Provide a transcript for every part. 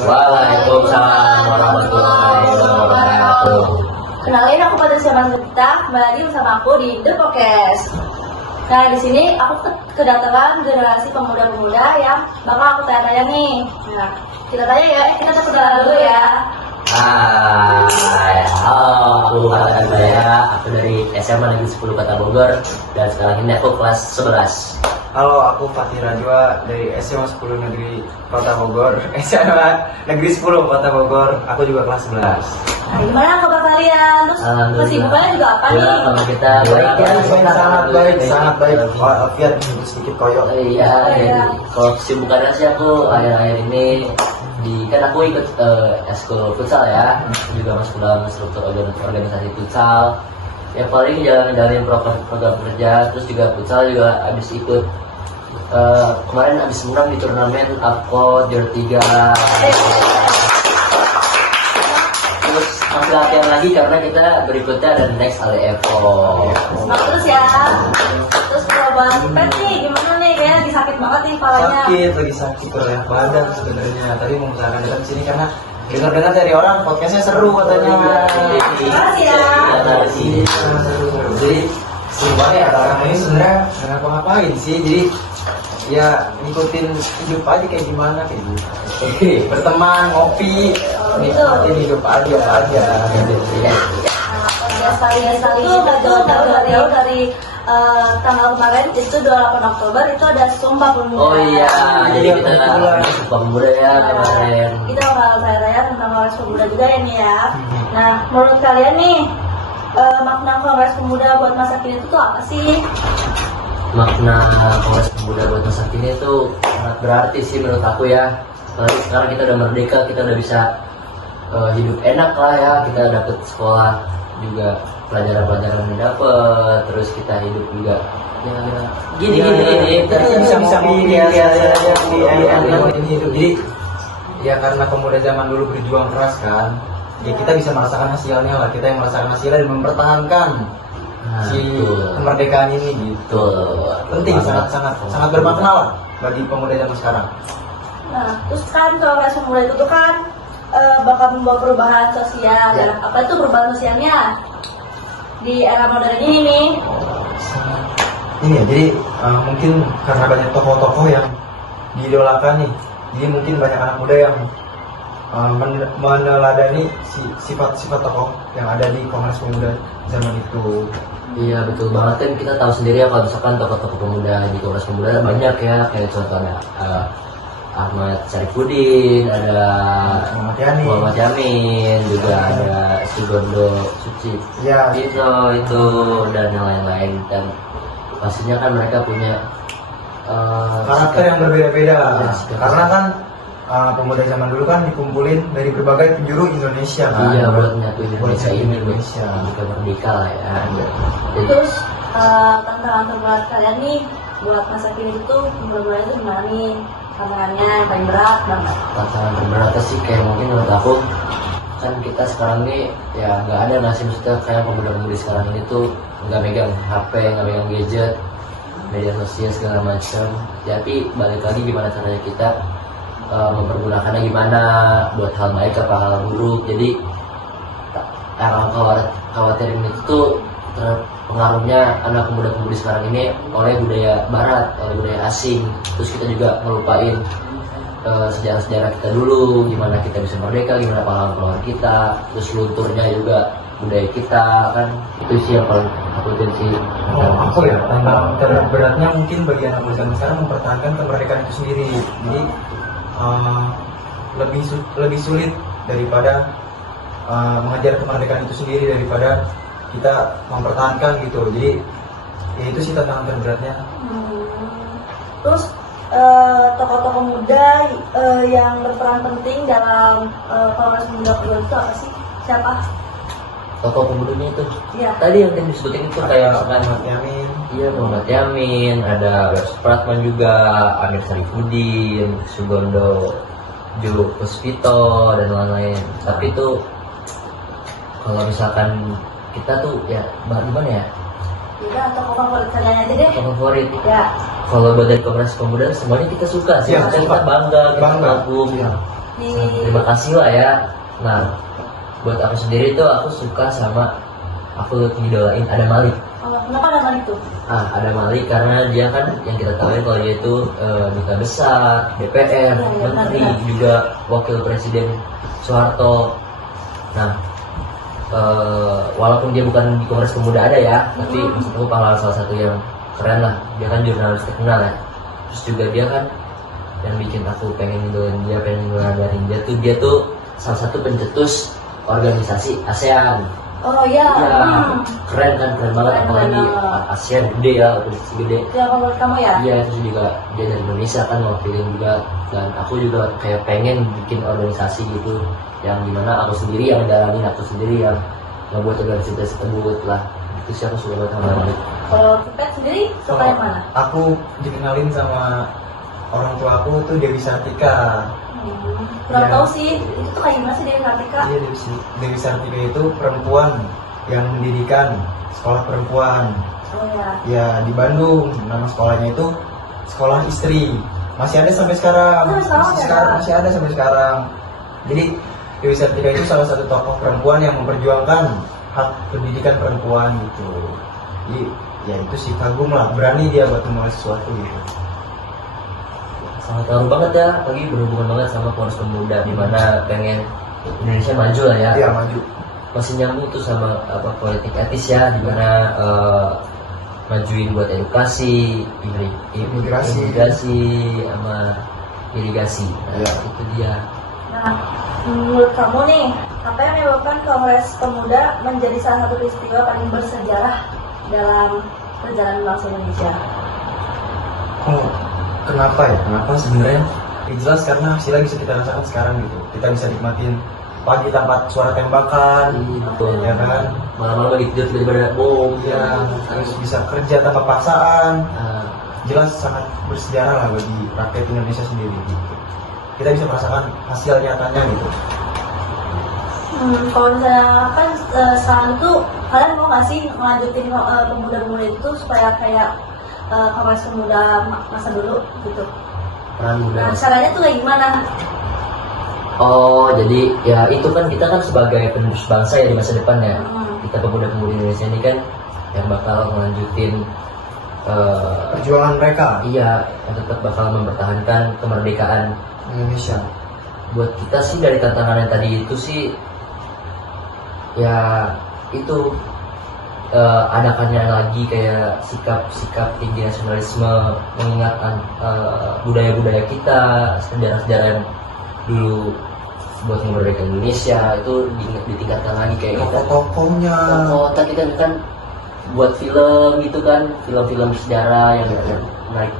Waalaikumsalam warahmatullahi wabarakatuh. Kenalin, aku Patricia Manggita, kembali lagi bersama aku di The Podcast. Nah, di sini aku kedatangan generasi pemuda-pemuda yang bakal aku tanya-tanya nih. Nah, kita tanya ya, kita kenalan dulu ya. Hai, halo, aku Farhan Bayara, aku dari SMA Negeri 10 Kota Bogor dan sekarang ini aku kelas 11. Halo, aku Fatih Rajwa dari SMA 10 Negeri Kota Bogor, SMA Negeri 10 Kota Bogor, aku juga kelas 11. Nah, gimana kabar kalian? Terus kesibukannya juga apa nih? Ya, kalau kita baik ya, sangat baik. Alfian sedikit koyok. Iya, kalau kesibukannya sih aku akhir-akhir ini kan aku ikut eskul futsal ya, juga masuk dalam struktur organisasi futsal. Ya paling jalanin program kerja, terus juga futsal juga habis ikut kemarin habis menang di turnamen APCO Jor 3. Terus masih latihan lagi karena kita berikutnya ada next ALEVO. Semangat terus ya. Terus kalau Bang Pet nih, gimana nih? Kayaknya lagi sakit banget nih kepalanya. Lagi sakit banyak badan sebenarnya. Tadi mau misalkan datang sini karena dengar-dengar dari orang podcastnya seru katanya. Terima kasih ya. Jadi seru banget ya, sekarang ini sebenarnya nggak ngapa-ngapain sih. Jadi ya ngikutin hidup aja kayak gimana kayak gitu. Berteman, ngopi, nikmatin hidup aja. Sekali itu jauh dari tanggal kemarin itu 28 Oktober itu ada Sumpah Pemuda. Oh iya, jadi kita Sumpah Pemuda ya kemarin. Kita bakal tanya tentang Kongres Pemuda juga ya nih ya. Nah, menurut kalian nih makna Kongres Pemuda buat masa kini itu tuh apa sih? Makna Kongres Pemuda buat masa kini itu sangat berarti sih menurut aku ya. Apalagi sekarang kita udah merdeka, kita udah bisa hidup enak lah ya. Kita dapet sekolah juga, pelajaran-pelajaran yang dapet, terus kita hidup juga ya gini kita bisa ngopi ya hidup. Jadi ya karena pemuda zaman dulu berjuang keras kan, ya kita bisa merasakan hasilnya lah. Kita yang merasakan hasilnya dan mempertahankan kemerdekaan ini gitu. Penting, sangat bermakna lah bagi pemuda zaman sekarang. Nah, terus kan Kongres Pemuda itu tuh kan bakal membawa perubahan sosial. Ya. Apa itu perubahan sosialnya di era modern ini nih? Ini ya, jadi mungkin karena banyak tokoh-tokoh yang diidolakan nih, jadi mungkin banyak anak muda yang meneladani sifat-sifat tokoh yang ada di Kongres Pemuda zaman itu. Iya betul banget, kan kita tahu sendiri ya kalau misalkan tokoh-tokoh pemuda di Kongres Pemuda banyak ya, kayak contohnya Ahmad Syarifudin, ada Muhammad Yamin, juga ada Sugondo Suci, ya. itu dan yang lain-lain. Dan pastinya kan mereka punya karakter yang berbeda-beda lah. Karena kan pemuda zaman dulu kan dikumpulin dari berbagai penjuru Indonesia kan. Iya, buat menyatuin Indonesia ini juga merdeka lah ya. Terus tantangan terberat kalian nih buat masa kini itu pemuda-pemuda itu gimana nih? Tantangannya yang paling berat banget. Tantangan terberatnya sih kayak mungkin menurut aku, kan kita sekarang nih ya nggak ada nasi maksudnya kayak pemuda-pemudi sekarang ini tuh nggak megang HP, nggak megang gadget, media sosial segala macam. Tapi balik lagi gimana caranya kita mempergunakannya gimana buat hal baik apa hal buruk. Jadi yang khawatirin itu tuh pengaruhnya anak pemuda-pemudi sekarang ini oleh budaya barat, oleh budaya asing. Terus kita juga ngelupain sejarah-sejarah kita dulu, gimana kita bisa merdeka, gimana pahlawan-pahlawan kita, terus lunturnya juga budaya kita kan. Itu sih yang paling aku sih. Aku ya, tantangan terberatnya mungkin bagi anak muda sekarang mempertahankan kemerdekaan itu sendiri. Jadi lebih sulit daripada mengejar kemerdekaan itu sendiri daripada kita mempertahankan gitu. Jadi ya itu sih tantangan terberatnya. Terus tokoh-tokoh muda yang berperan penting dalam Kongres Pemuda itu apa sih? Siapa? Tokoh pemudanya itu Ya. tadi yang disebutin itu kayak Muhammad Yamin. Iya, Muhammad Yamin, ada Supratman juga, Amir Syarifudin, Sugondo Jo Puspito dan lain-lain. Tapi itu kalau misalkan kita tuh ya gimana ya? Ya, tokoh favorit kalian aja deh. Tokoh favorit. Ya. Kalau dari Kongres Pemuda semuanya kita suka sih, Ya, kita bangga, kita kagum. Ya. Terima kasih lah ya. Nah, buat aku sendiri tuh aku suka sama, aku ngidolain Adam Malik. Oh, kenapa ada hal itu? Adam Malik karena dia kan yang kita tahu kalau dia itu duta besar, DPR, menteri, juga wakil presiden Soeharto. Nah, walaupun dia bukan di Kongres Pemuda ada ya, tapi maksud aku pahlawan salah satu yang keren lah. Dia kan jurnalis terkenal ya. Terus juga dia kan yang bikin aku pengen ngidolain dia, pengen ngelajarin dia tuh salah satu pencetus organisasi ASEAN. Oh iya. Keren kan, keren banget, apalagi ASEAN gede ya, organisasi gede. Itu yang menurut kamu ya? Iya, itu juga dia dari Indonesia kan mewakilin juga, dan aku juga kayak pengen bikin organisasi gitu yang dimana aku sendiri yang jalanin, aku sendiri yang ngebuat organisasi tersebut lah. Itu sih aku suka banget sama dia. Kalau Kipet sendiri suka yang mana? Aku dikenalin sama orang tua aku tuh Dewi Sartika. Kurang Iya. tahu sih, itu tuh kayak gimana sih Dewi Sartika? Iya, Dewi Sartika itu perempuan yang mendirikan sekolah perempuan. Oh ya. Ya, di Bandung. Nama sekolahnya itu Sekolah Istri. Masih ada sampai sekarang. Masih ada sampai sekarang. Jadi Dewi Sartika itu salah satu tokoh perempuan yang memperjuangkan hak pendidikan perempuan gitu. Jadi ya itu sih, kagum lah, berani dia buat memulai sesuatu gitu. Sangat terharu banget ya, lagi berhubungan banget sama Kongres Pemuda, dimana pengen Indonesia maju lah ya. Iya, maju. Masih nyambung tuh sama apa politik etis ya, dimana majuin buat edukasi, imigrasi, sama irigasi. Nah, Iya. itu dia. Nah, menurut kamu nih, apa yang menyebabkan Kongres Pemuda menjadi salah satu peristiwa paling bersejarah dalam perjalanan bangsa Indonesia? Oh, kenapa ya? Kenapa sebenarnya? Ya, jelas karena hasilnya bisa kita rasakan sekarang gitu. Kita bisa nikmatin pagi tanpa suara tembakan, Betul. ya kan? Malam-malam lagi tidur tiba-tiba ada bom. Ya, terus bisa kerja tanpa paksaan. Nah, Jelas sangat bersejarah lah bagi rakyat Indonesia sendiri gitu. Kita bisa merasakan hasil nyatanya gitu. Kalau misalnya kan sekarang itu kalian mau nggak sih ngelanjutin pemuda-pemuda itu supaya kayak Kongres Pemuda masa dulu gitu? peran muda. Nah, caranya tuh kayak gimana? Oh, jadi ya itu kan kita kan sebagai penerus bangsa ya di masa depan ya. Kita pemuda-pemudi Indonesia ini kan yang bakal melanjutin Perjuangan mereka iya, yang tetap bakal mempertahankan kemerdekaan Indonesia. buat kita sih. Dari tantangan yang tadi itu sih ya itu adakannya lagi kayak sikap tinggi nasionalisme, mengingat budaya-budaya kita, sejarah-sejarah yang dulu buat memerdekakan Indonesia itu ditingkatkan lagi kayak kita Tokoh-tokohnya. tadi kan buat film gitu kan, film-film sejarah yang menarik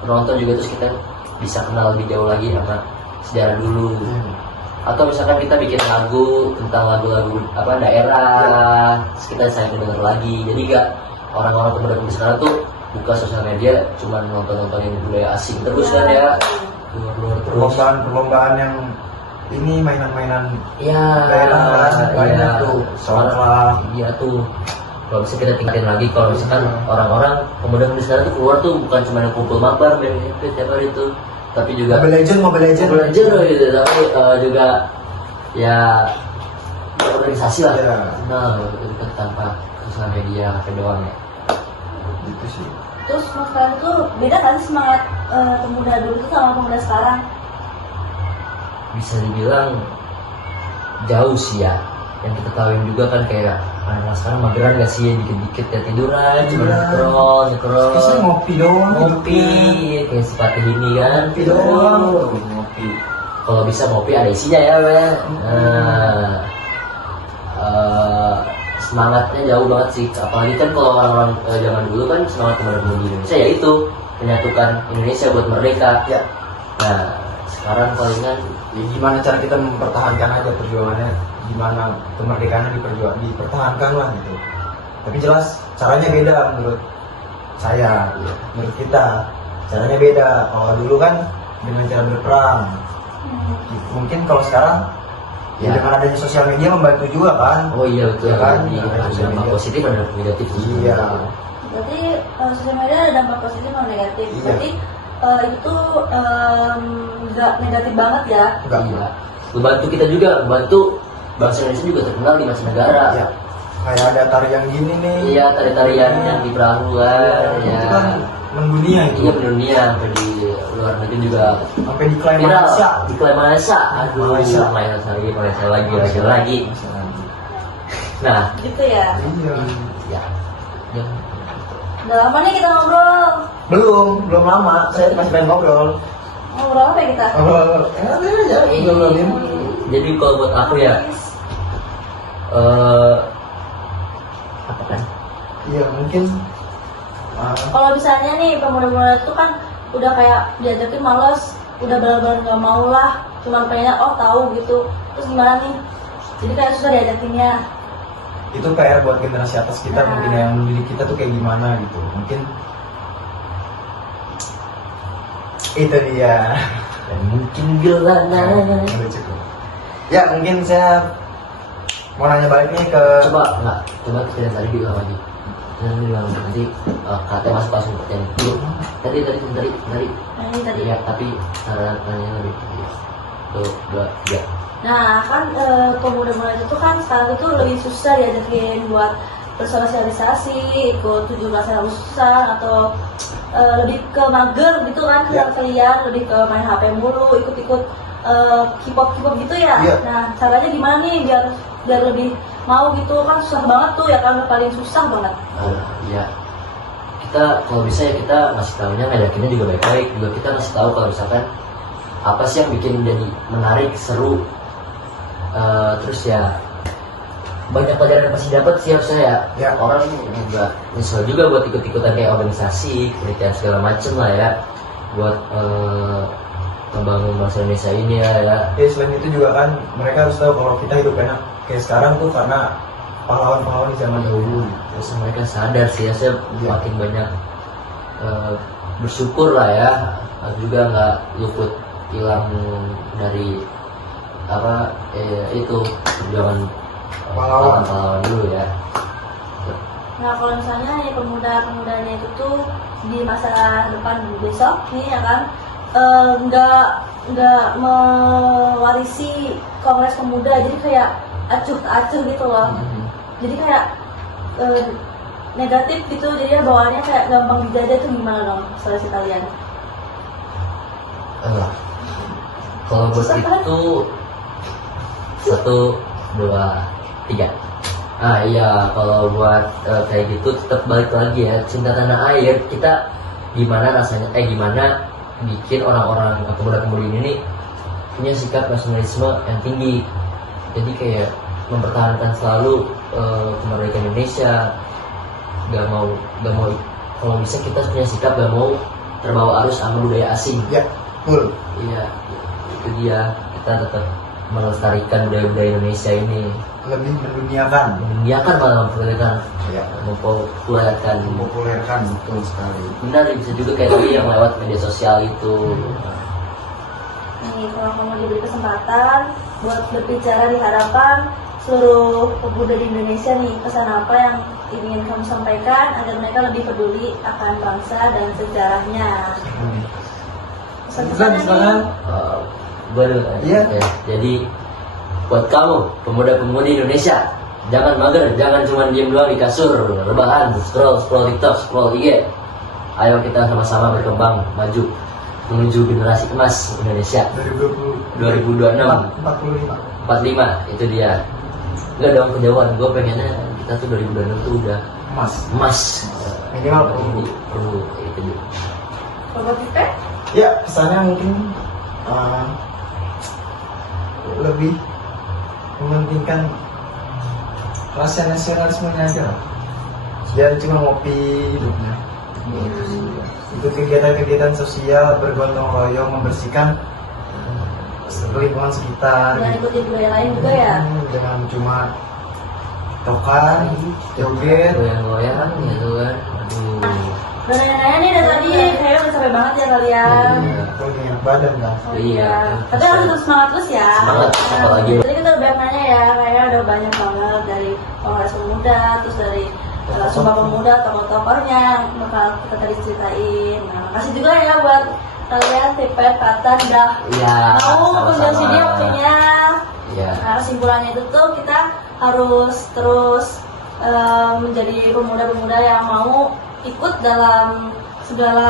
penonton juga, terus kita bisa kenal lebih jauh lagi sama sejarah dulu. Atau misalkan kita bikin lagu tentang lagu-lagu apa daerah, terus kita saya denger lagi. Jadi gak orang-orang pemuda-pemudi sekarang tuh buka sosial media cuma nonton-nontonin budaya asing terus kan ya, keluar-keluar terus. Perlombaan yang ini mainan-mainan Iya, daerah banyak iya. tuh, soalnya Iya tuh. Kalau bisa kita tingkatin lagi, kalau misalkan orang-orang pemuda-pemudi sekarang tuh keluar tuh bukan cuma kumpul mabar main HP tiap hari itu, tapi juga Mobile Legend belajar gitu, tapi juga ya organisasi lah. Iya. Nah, itu kan tanpa sosial media HP doang ya. gitu sih. Terus mas kalian tuh beda kan semangat pemuda dulu tuh sama pemuda sekarang? Bisa dibilang jauh sih ya. Yang kita tahuin juga kan kayak anak sekarang mageran gak sih, dikit-dikit ya tiduran, cuma nongkrong. Biasanya ngopi doang. Ngopi, kayak seperti ini kan. Ngopi doang. Ngopi. Kalau bisa ngopi ada isinya ya, Bang. Semangatnya jauh banget sih. Apalagi kan kalau orang-orang zaman dulu kan semangat pemuda-pemudi Indonesia ya itu menyatukan Indonesia buat merdeka. Ya. Nah, sekarang palingan Ya, gimana cara kita mempertahankan aja perjuangannya, gimana kemerdekaannya dipertahankan lah gitu. Tapi jelas caranya beda menurut saya, menurut kita caranya beda. Kalau dulu kan dengan cara berperang. Mungkin kalau sekarang ya dengan adanya sosial media membantu juga kan. oh iya betul Ya kan? Jadi, Ada ada sosial dampak media. positif ada dampak negatif. Iya. Berarti sosial media ada dampak positif dan negatif. Iya. Berarti itu nggak negatif banget ya. Enggak. Iya. Membantu kita juga, membantu bangsa Indonesia juga terkenal di mancanegara. Ya. Kayak ada tarian gini nih. Iya, tari-tarian yang di perahu kan. Ya. Itu kan mendunia itu. Iya, mendunia sampai di luar negeri juga Sampai di klaim viral. Malaysia. Di klaim Malaysia. Aduh, Malaysia. Malaysia lagi. Nah, Gitu ya. Iya. ya. Yang Udah lama nih kita ngobrol. Belum lama. Saya masih pengen ngobrol. Ngobrol apa ya kita? Ya, ngobrolin. Jadi kalau buat aku ya, apa kan? Iya, mungkin Kalau misalnya nih pemuda-pemuda itu kan udah kayak diajakin males, udah benar-benar nggak mau lah, cuma pengennya tahu gitu. Terus gimana nih? Jadi kayak susah diajakinnya. itu PR buat generasi atas kita, Nah. mungkin yang mendidik kita tuh kayak gimana gitu. Mungkin itu dia. Dan mungkin gelana. Udah cukup. Ya, mungkin saya mau nanya balik nih ke Coba kita tadi bilang lagi. Jangan bilang nanti katanya masuk langsung pertanyaan. Tadi. Nah, ini tadi. Ya, tapi nanya lebih. Tuh, 2, 3. Nah kan pemuda-pemuda itu kan sekarang itu lebih susah diajakin buat bersosialisasi, ikut 17 Agustusan atau lebih ke mager gitu kan Ya. kalian lebih ke main HP mulu, ikut-ikut K-pop gitu ya. Ya. Nah caranya gimana nih biar lebih mau gitu kan susah banget tuh ya kan paling susah banget. Ya, kita kalau bisa ya kita ngasih tahunya ngajakinnya juga baik-baik. Juga kita ngasih tahu kalau misalkan apa sih yang bikin jadi menarik, seru. Terus ya banyak pelajaran yang pasti dapat sih harusnya ya. Ya. Orang juga nyesel juga buat ikut-ikutan kayak organisasi, penelitian segala macem lah ya, buat membangun bangsa Indonesia ini ya. ya selain itu juga kan mereka harus tahu kalau kita hidup enak kayak sekarang tuh karena pahlawan-pahlawan di zaman dahulu. Terus mereka sadar sih ya, saya Ya. makin banyak bersyukur lah ya, juga nggak luput hilang dari apa itu perjuangan pahlawan dulu ya. Nah kalau misalnya ya pemuda-pemudanya itu tuh di masa depan besok nih ya kan nggak mewarisi Kongres Pemuda, jadi kayak acuh gitu loh. Jadi kayak negatif gitu, jadi bawaannya kayak gampang dijajah tuh gimana dong solusi kalian? Kalau buat Susah kan? itu 1, 2, 3. Iya, kalau buat kayak gitu tetap balik lagi ya, cinta tanah air. Kita gimana rasanya, gimana bikin orang-orang pemuda-pemudi ini punya sikap nasionalisme yang tinggi. Jadi kayak mempertahankan selalu kemerdekaan Indonesia. Gak mau kalau bisa kita punya sikap gak mau terbawa arus sama budaya asing. Ya, betul. Iya, itu dia. Kita tetap melestarikan budaya-budaya Indonesia ini, Lebih menduniakan. malah mempopulerkan, Ya, mempopulerkan. betul sekali. Benar, bisa juga kayak tadi yang lewat media sosial itu. Nih kalau kamu diberi kesempatan buat berbicara di hadapan seluruh pemuda di Indonesia nih, pesan apa yang ingin kamu sampaikan agar mereka lebih peduli akan bangsa dan sejarahnya? Pesan-pesannya Silakan. Baru, Iya. Jadi buat kamu pemuda-pemudi Indonesia, jangan mager, jangan cuma diem doang di kasur, rebahan, scroll TikTok, scroll IG. Ayo kita sama-sama berkembang, maju menuju generasi emas Indonesia 2026, 45. Itu dia. Enggak dong kejauhan, gue pengennya kita tuh 2026 tuh udah emas. Minimal perlu itu dia. Kalau kita Ya, pesannya mungkin lebih mementingkan rasa nasionalismenya aja. Jangan cuma ngopi hidupnya. Itu kegiatan-kegiatan sosial bergotong royong membersihkan lingkungan sekitar. jangan ikutin budaya lain juga ya. Jangan cuma tokan, joget. Goyang-goyang gitu kan. Aduh. Udah nanya-nanya nih dari tadi, kayaknya udah capek banget ya kalian. Kalau enak badan kan. Oh Iya. Tapi harus tetap semangat terus ya. Semangat, apalagi. Jadi kita udah banyak nanya ya, kayaknya udah banyak banget dari Kongres Pemuda, terus dari Sumpah Pemuda, tokoh-tokohnya bakal kita tadi ceritain. Nah, makasih juga ya buat kalian TPR Katan udah Iya, mau sama-sama. menjadi waktunya. Iya. Nah, kesimpulannya itu tuh kita harus terus menjadi pemuda-pemuda yang mau ikut dalam segala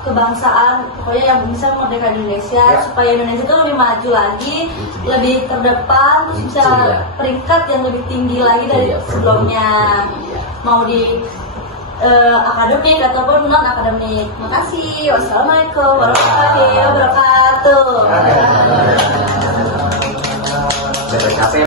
kebangsaan, pokoknya yang bisa memerdekakan Indonesia Ya. supaya Indonesia itu lebih maju lagi, Itu dia. lebih terdepan, terus Itu bisa dia. peringkat yang lebih tinggi lagi dari Iya, sebelumnya, Iya. mau di akademik ataupun non akademik. Makasih. Wassalamualaikum warahmatullahi wabarakatuh. Ada. Capek-capek